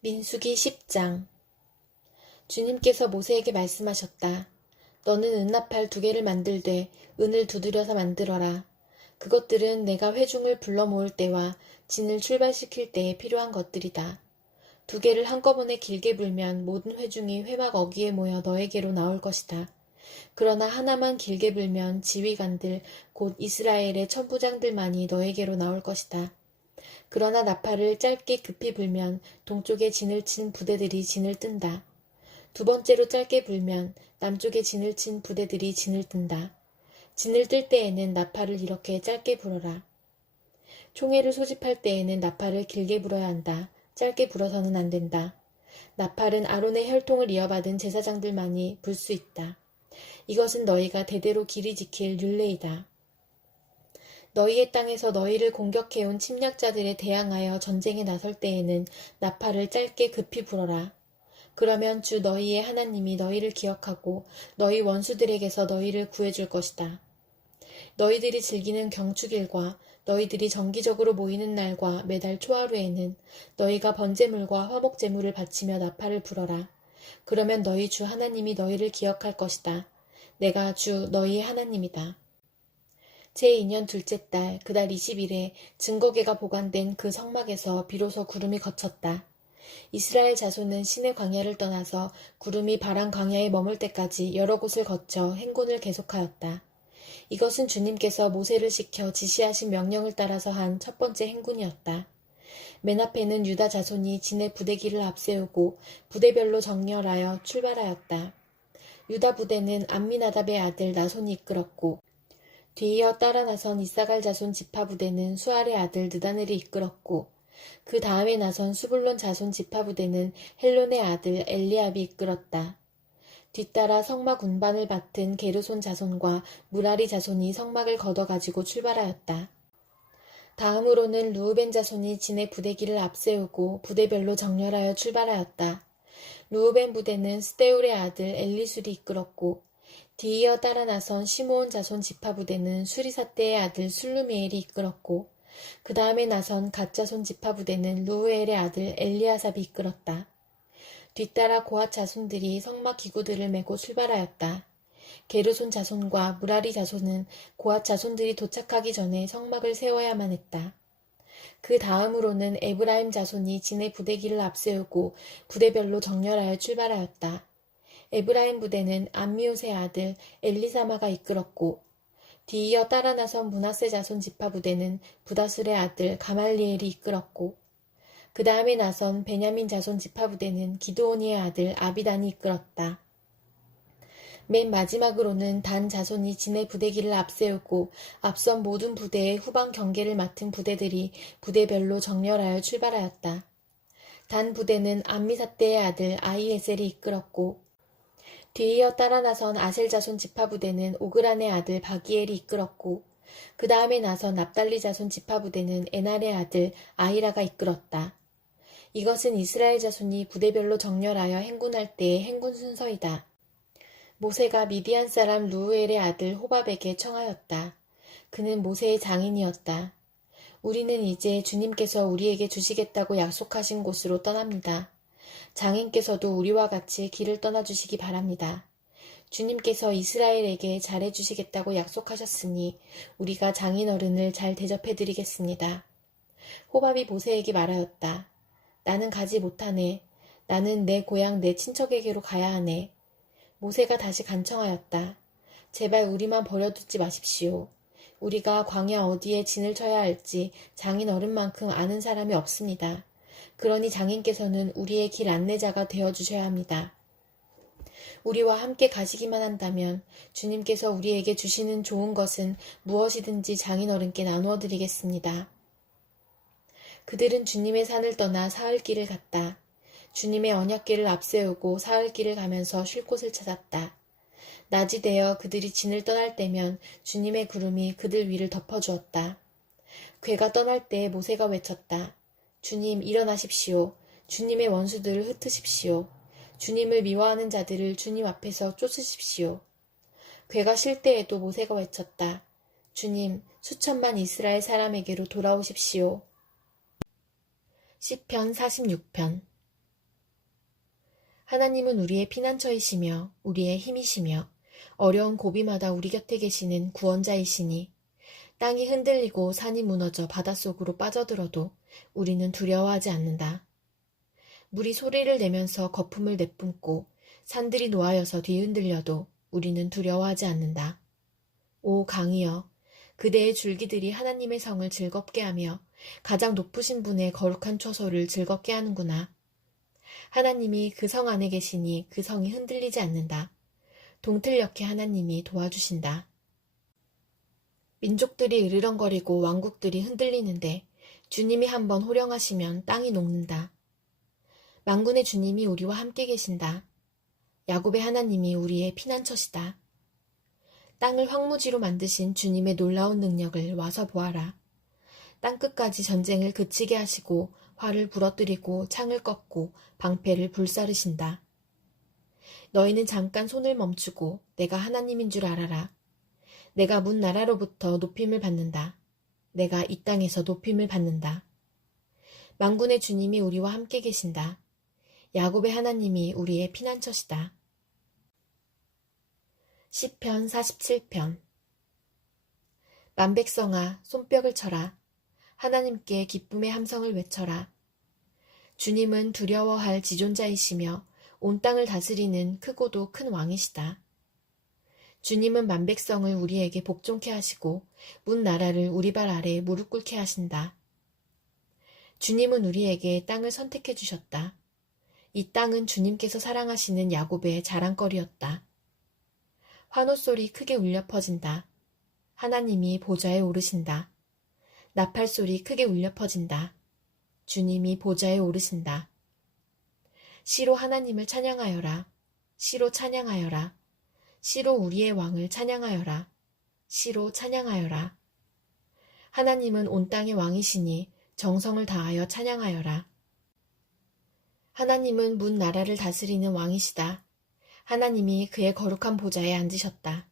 민수기 10장. 주님께서 모세에게 말씀하셨다. 너는 은나팔 2개를 만들되 은을 두드려서 만들어라. 그것들은 내가 회중을 불러 모을 때와 진을 출발시킬 때에 필요한 것들이다. 2개를 한꺼번에 길게 불면 모든 회중이 회막 어귀에 모여 너에게로 나올 것이다. 그러나 하나만 길게 불면 지휘관들 곧 이스라엘의 천부장들만이 너에게로 나올 것이다. 그러나 나팔을 짧게 급히 불면 동쪽에 진을 친 부대들이 진을 뜬다. 2번째로 짧게 불면 남쪽에 진을 친 부대들이 진을 뜬다. 진을 뜰 때에는 나팔을 이렇게 짧게 불어라. 총회를 소집할 때에는 나팔을 길게 불어야 한다. 짧게 불어서는 안 된다. 나팔은 아론의 혈통을 이어받은 제사장들만이 불 수 있다. 이것은 너희가 대대로 길이 지킬 율례이다. 너희의 땅에서 너희를 공격해온 침략자들에 대항하여 전쟁에 나설 때에는 나팔을 짧게 급히 불어라. 그러면 주 너희의 하나님이 너희를 기억하고 너희 원수들에게서 너희를 구해줄 것이다. 너희들이 즐기는 경축일과 너희들이 정기적으로 모이는 날과 매달 초하루에는 너희가 번제물과 화목제물을 바치며 나팔을 불어라. 그러면 너희 주 하나님이 너희를 기억할 것이다. 내가 주 너희의 하나님이다. 제2년 둘째 달 그달 20일에 증거궤가 보관된 그 성막에서 비로소 구름이 걷혔다. 이스라엘 자손은 시내 광야를 떠나서 구름이 바란 광야에 머물 때까지 여러 곳을 거쳐 행군을 계속하였다. 이것은 주님께서 모세를 시켜 지시하신 명령을 따라서 한 첫 번째 행군이었다. 맨 앞에는 유다 자손이 진의 부대기를 앞세우고 부대별로 정렬하여 출발하였다. 유다 부대는 암미나답의 아들 나손이 이끌었고 뒤이어 따라 나선 이사갈 자손 지파 부대는 수알의 아들 느다넬이 이끌었고 그 다음에 나선 수불론 자손 지파 부대는 헬론의 아들 엘리압이 이끌었다. 뒤따라 성막 운반을 맡은 게르손 자손과 무라리 자손이 성막을 걷어가지고 출발하였다. 다음으로는 루우벤 자손이 진의 부대기를 앞세우고 부대별로 정렬하여 출발하였다. 루우벤 부대는 스데울의 아들 엘리술이 이끌었고 뒤이어 따라 나선 시므온 자손 지파 부대는 수리사떼의 아들 술루미엘이 이끌었고 그 다음에 나선 갓 자손 지파 부대는 루우엘의 아들 엘리아삽이 이끌었다. 뒤따라 고핫 자손들이 성막 기구들을 메고 출발하였다. 게르손 자손과 무라리 자손은 고핫 자손들이 도착하기 전에 성막을 세워야만 했다. 그 다음으로는 에브라임 자손이 진의 부대기를 앞세우고 부대별로 정렬하여 출발하였다. 에브라임 부대는 암미옷의 아들 엘리사마가 이끌었고 뒤이어 따라 나선 므낫세 자손 지파 부대는 부다술의 아들 가말리엘이 이끌었고 그 다음에 나선 베냐민 자손 지파 부대는 기드오니의 아들 아비단이 이끌었다. 맨 마지막으로는 단 자손이 진의 부대기를 앞세우고 앞선 모든 부대의 후방 경계를 맡은 부대들이 부대별로 정렬하여 출발하였다. 단 부대는 암미사떼의 아들 아히에셀이 이끌었고 뒤이어 따라 나선 아셀 자손 지파 부대는 오그란의 아들 바기엘이 이끌었고 그 다음에 나선 납달리 자손 지파 부대는 에날의 아들 아히라가 이끌었다. 이것은 이스라엘 자손이 부대별로 정렬하여 행군할 때의 행군 순서이다. 모세가 미디안 사람 루우엘의 아들 호밥에게 청하였다. 그는 모세의 장인이었다. 우리는 이제 주님께서 우리에게 주시겠다고 약속하신 곳으로 떠납니다. 장인께서도 우리와 같이 길을 떠나주시기 바랍니다. 주님께서 이스라엘에게 잘해주시겠다고 약속하셨으니 우리가 장인어른을 잘 대접해드리겠습니다. 호밥이 모세에게 말하였다. 나는 가지 못하네. 나는 내 고향 내 친척에게로 가야 하네. 모세가 다시 간청하였다. 제발 우리만 버려두지 마십시오. 우리가 광야 어디에 진을 쳐야 할지 장인어른만큼 아는 사람이 없습니다. 그러니 장인께서는 우리의 길 안내자가 되어주셔야 합니다. 우리와 함께 가시기만 한다면 주님께서 우리에게 주시는 좋은 것은 무엇이든지 장인어른께 나누어 드리겠습니다. 그들은 주님의 산을 떠나 사흘길을 갔다. 주님의 언약궤를 앞세우고 사흘길을 가면서 쉴 곳을 찾았다. 낮이 되어 그들이 진을 떠날 때면 주님의 구름이 그들 위를 덮어주었다. 궤가 떠날 때 모세가 외쳤다. 주님 일어나십시오. 주님의 원수들을 흩으십시오. 주님을 미워하는 자들을 주님 앞에서 쫓으십시오. 궤가 쉴 때에도 모세가 외쳤다. 주님 수천만 이스라엘 사람에게로 돌아오십시오. 시편 46편. 하나님은 우리의 피난처이시며 우리의 힘이시며 어려운 고비마다 우리 곁에 계시는 구원자이시니 땅이 흔들리고 산이 무너져 바닷속으로 빠져들어도 우리는 두려워하지 않는다. 물이 소리를 내면서 거품을 내뿜고 산들이 노하여서 뒤흔들려도 우리는 두려워하지 않는다. 오 강이여, 그대의 줄기들이 하나님의 성을 즐겁게 하며 가장 높으신 분의 거룩한 처소를 즐겁게 하는구나. 하나님이 그 성 안에 계시니 그 성이 흔들리지 않는다. 동틀녘에 하나님이 도와주신다. 민족들이 으르렁거리고 왕국들이 흔들리는데 주님이 한번 호령하시면 땅이 녹는다. 만군의 주님이 우리와 함께 계신다. 야곱의 하나님이 우리의 피난처시다. 땅을 황무지로 만드신 주님의 놀라운 능력을 와서 보아라. 땅끝까지 전쟁을 그치게 하시고 활을 부러뜨리고 창을 꺾고 방패를 불사르신다. 너희는 잠깐 손을 멈추고 내가 하나님인 줄 알아라. 내가 문 나라로부터 높임을 받는다. 내가 이 땅에서 높임을 받는다. 만군의 주님이 우리와 함께 계신다. 야곱의 하나님이 우리의 피난처시다. 시편 47편. 만백성아, 손뼉을 쳐라. 하나님께 기쁨의 함성을 외쳐라. 주님은 두려워할 지존자이시며 온 땅을 다스리는 크고도 큰 왕이시다. 주님은 만백성을 우리에게 복종케 하시고 문 나라를 우리 발 아래 무릎 꿇게 하신다. 주님은 우리에게 땅을 선택해 주셨다. 이 땅은 주님께서 사랑하시는 야곱의 자랑거리였다. 환호소리 크게 울려 퍼진다. 하나님이 보좌에 오르신다. 나팔소리 크게 울려 퍼진다. 주님이 보좌에 오르신다. 시로 하나님을 찬양하여라. 시로 찬양하여라. 시로 우리의 왕을 찬양하여라. 시로 찬양하여라. 하나님은 온 땅의 왕이시니 정성을 다하여 찬양하여라. 하나님은 문 나라를 다스리는 왕이시다. 하나님이 그의 거룩한 보좌에 앉으셨다.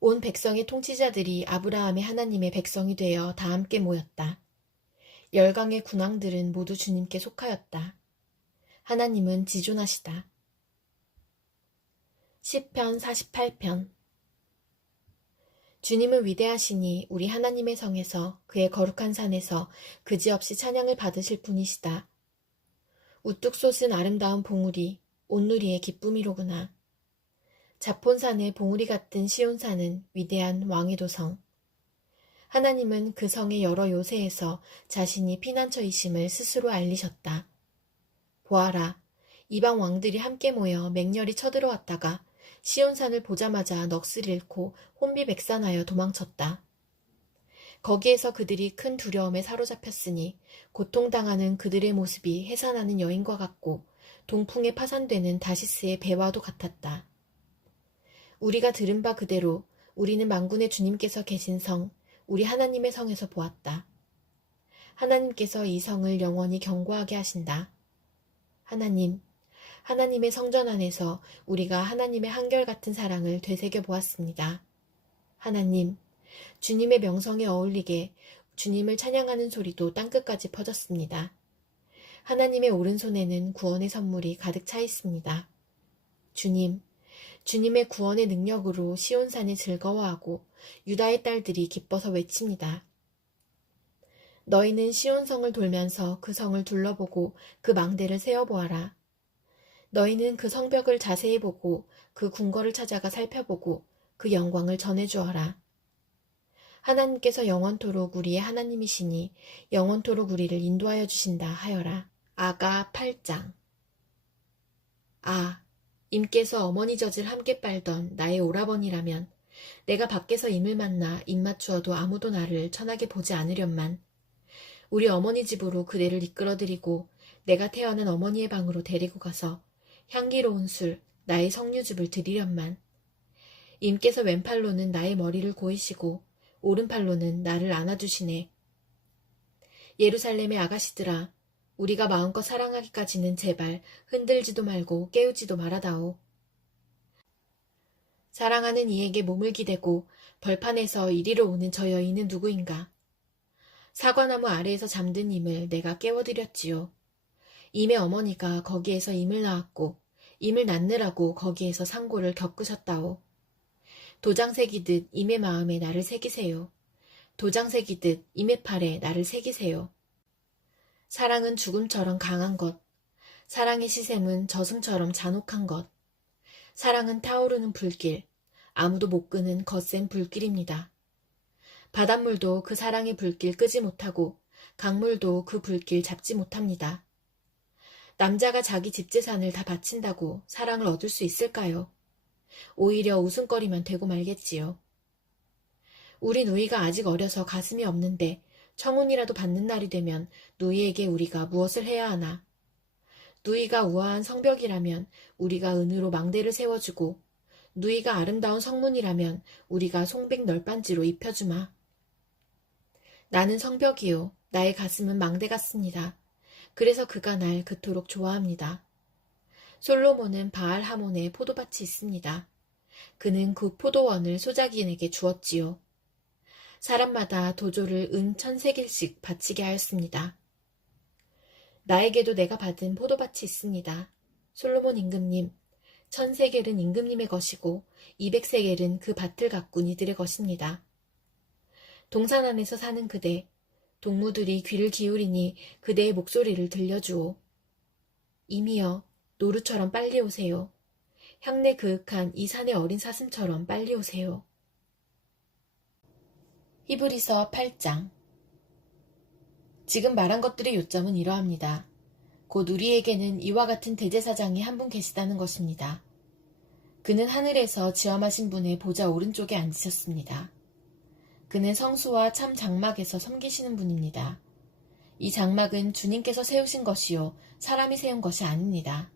온 백성의 통치자들이 아브라함의 하나님의 백성이 되어 다 함께 모였다. 열강의 군왕들은 모두 주님께 속하였다. 하나님은 지존하시다. 시편 48편. 주님은 위대하시니 우리 하나님의 성에서 그의 거룩한 산에서 그지없이 찬양을 받으실 분이시다. 우뚝 솟은 아름다운 봉우리, 온누리의 기쁨이로구나. 자폰산의 봉우리 같은 시온산은 위대한 왕의 도성. 하나님은 그 성의 여러 요새에서 자신이 피난처이심을 스스로 알리셨다. 보아라, 이방 왕들이 함께 모여 맹렬히 쳐들어왔다가 시온산을 보자마자 넋을 잃고 혼비백산하여 도망쳤다. 거기에서 그들이 큰 두려움에 사로잡혔으니 고통당하는 그들의 모습이 해산하는 여인과 같고 동풍에 파산되는 다시스의 배와도 같았다. 우리가 들은 바 그대로 우리는 만군의 주님께서 계신 성, 우리 하나님의 성에서 보았다. 하나님께서 이 성을 영원히 견고하게 하신다. 하나님, 하나님의 성전 안에서 우리가 하나님의 한결같은 사랑을 되새겨 보았습니다. 하나님, 주님의 명성에 어울리게 주님을 찬양하는 소리도 땅끝까지 퍼졌습니다. 하나님의 오른손에는 구원의 선물이 가득 차 있습니다. 주님, 주님의 구원의 능력으로 시온산이 즐거워하고 유다의 딸들이 기뻐서 외칩니다. 너희는 시온성을 돌면서 그 성을 둘러보고 그 망대를 세어보아라. 너희는 그 성벽을 자세히 보고 그 궁궐을 찾아가 살펴보고 그 영광을 전해주어라. 하나님께서 영원토록 우리의 하나님이시니 영원토록 우리를 인도하여 주신다 하여라. 아가 8장. 아, 임께서 어머니 젖을 함께 빨던 나의 오라버니라면 내가 밖에서 임을 만나 입 맞추어도 아무도 나를 천하게 보지 않으련만. 우리 어머니 집으로 그대를 이끌어들이고 내가 태어난 어머니의 방으로 데리고 가서 향기로운 술, 나의 석류즙을 드리련만. 임께서 왼팔로는 나의 머리를 고이시고 오른팔로는 나를 안아주시네. 예루살렘의 아가씨들아, 우리가 마음껏 사랑하기까지는 제발 흔들지도 말고 깨우지도 말아다오. 사랑하는 이에게 몸을 기대고 벌판에서 이리로 오는 저 여인은 누구인가? 사과나무 아래에서 잠든 임을 내가 깨워드렸지요. 임의 어머니가 거기에서 임을 낳았고 임을 낳느라고 거기에서 상고를 겪으셨다오. 도장 새기듯 임의 마음에 나를 새기세요. 도장 새기듯 임의 팔에 나를 새기세요. 사랑은 죽음처럼 강한 것. 사랑의 시샘은 저승처럼 잔혹한 것. 사랑은 타오르는 불길, 아무도 못 끄는 거센 불길입니다. 바닷물도 그 사랑의 불길 끄지 못하고 강물도 그 불길 잡지 못합니다. 남자가 자기 집재산을 다 바친다고 사랑을 얻을 수 있을까요? 오히려 웃음거리만 되고 말겠지요. 우리 누이가 아직 어려서 가슴이 없는데 청혼이라도 받는 날이 되면 누이에게 우리가 무엇을 해야 하나? 누이가 우아한 성벽이라면 우리가 은으로 망대를 세워주고 누이가 아름다운 성문이라면 우리가 송백 널빤지로 입혀주마. 나는 성벽이요. 나의 가슴은 망대 같습니다. 그래서 그가 날 그토록 좋아합니다. 솔로몬은 바알 하몬에 포도밭이 있습니다. 그는 그 포도원을 소작인에게 주었지요. 사람마다 도조를 은 1000세겔씩 바치게 하였습니다. 나에게도 내가 받은 포도밭이 있습니다. 솔로몬 임금님, 1000세겔은 임금님의 것이고 200세겔은 그 밭을 가꾼 이들의 것입니다. 동산 안에서 사는 그대, 동무들이 귀를 기울이니 그대의 목소리를 들려주오. 임이여, 노루처럼 빨리 오세요. 향내 그윽한 이 산의 어린 사슴처럼 빨리 오세요. 히브리서 8장. 지금 말한 것들의 요점은 이러합니다. 곧 우리에게는 이와 같은 대제사장이 한 분 계시다는 것입니다. 그는 하늘에서 지엄하신 분의 보좌 오른쪽에 앉으셨습니다. 그는 성수와 참 장막에서 섬기시는 분입니다. 이 장막은 주님께서 세우신 것이요 사람이 세운 것이 아닙니다.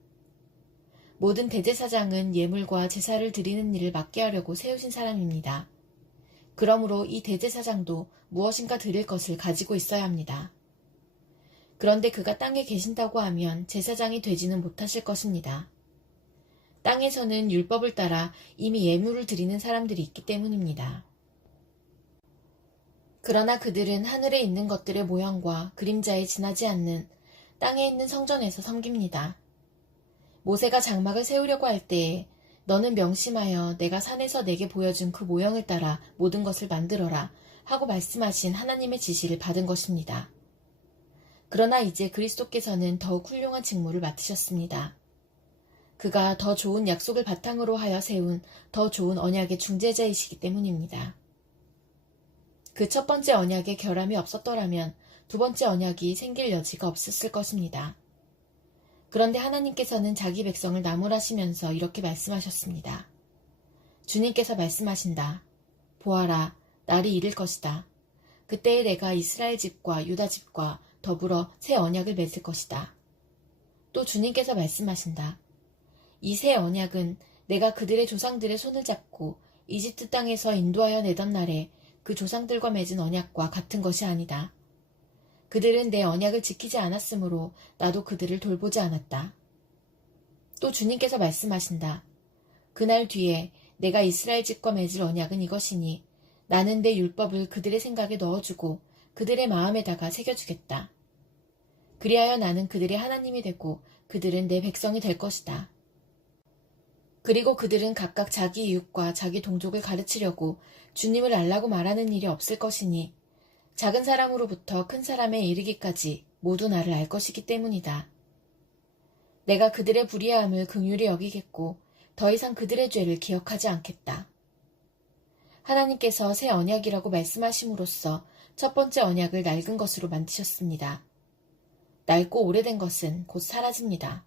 모든 대제사장은 예물과 제사를 드리는 일을 맡게 하려고 세우신 사람입니다. 그러므로 이 대제사장도 무엇인가 드릴 것을 가지고 있어야 합니다. 그런데 그가 땅에 계신다고 하면 제사장이 되지는 못하실 것입니다. 땅에서는 율법을 따라 이미 예물을 드리는 사람들이 있기 때문입니다. 그러나 그들은 하늘에 있는 것들의 모형과 그림자에 지나지 않는 땅에 있는 성전에서 섬깁니다. 모세가 장막을 세우려고 할 때에 너는 명심하여 내가 산에서 내게 보여준 그 모형을 따라 모든 것을 만들어라 하고 말씀하신 하나님의 지시를 받은 것입니다. 그러나 이제 그리스도께서는 더욱 훌륭한 직무를 맡으셨습니다. 그가 더 좋은 약속을 바탕으로 하여 세운 더 좋은 언약의 중재자이시기 때문입니다. 그 첫 번째 언약에 결함이 없었더라면 두 번째 언약이 생길 여지가 없었을 것입니다. 그런데 하나님께서는 자기 백성을 나무라시면서 이렇게 말씀하셨습니다. 주님께서 말씀하신다. 보아라, 날이 이를 것이다. 그때에 내가 이스라엘 집과 유다 집과 더불어 새 언약을 맺을 것이다. 또 주님께서 말씀하신다. 이 새 언약은 내가 그들의 조상들의 손을 잡고 이집트 땅에서 인도하여 내던 날에 그 조상들과 맺은 언약과 같은 것이 아니다. 그들은 내 언약을 지키지 않았으므로 나도 그들을 돌보지 않았다. 또 주님께서 말씀하신다. 그날 뒤에 내가 이스라엘 집과 맺을 언약은 이것이니 나는 내 율법을 그들의 생각에 넣어주고 그들의 마음에다가 새겨주겠다. 그리하여 나는 그들의 하나님이 되고 그들은 내 백성이 될 것이다. 그리고 그들은 각각 자기 이웃과 자기 동족을 가르치려고 주님을 알라고 말하는 일이 없을 것이니 작은 사람으로부터 큰 사람에 이르기까지 모두 나를 알 것이기 때문이다. 내가 그들의 불의함을 긍휼히 여기겠고 더 이상 그들의 죄를 기억하지 않겠다. 하나님께서 새 언약이라고 말씀하심으로써 첫 번째 언약을 낡은 것으로 만드셨습니다. 낡고 오래된 것은 곧 사라집니다.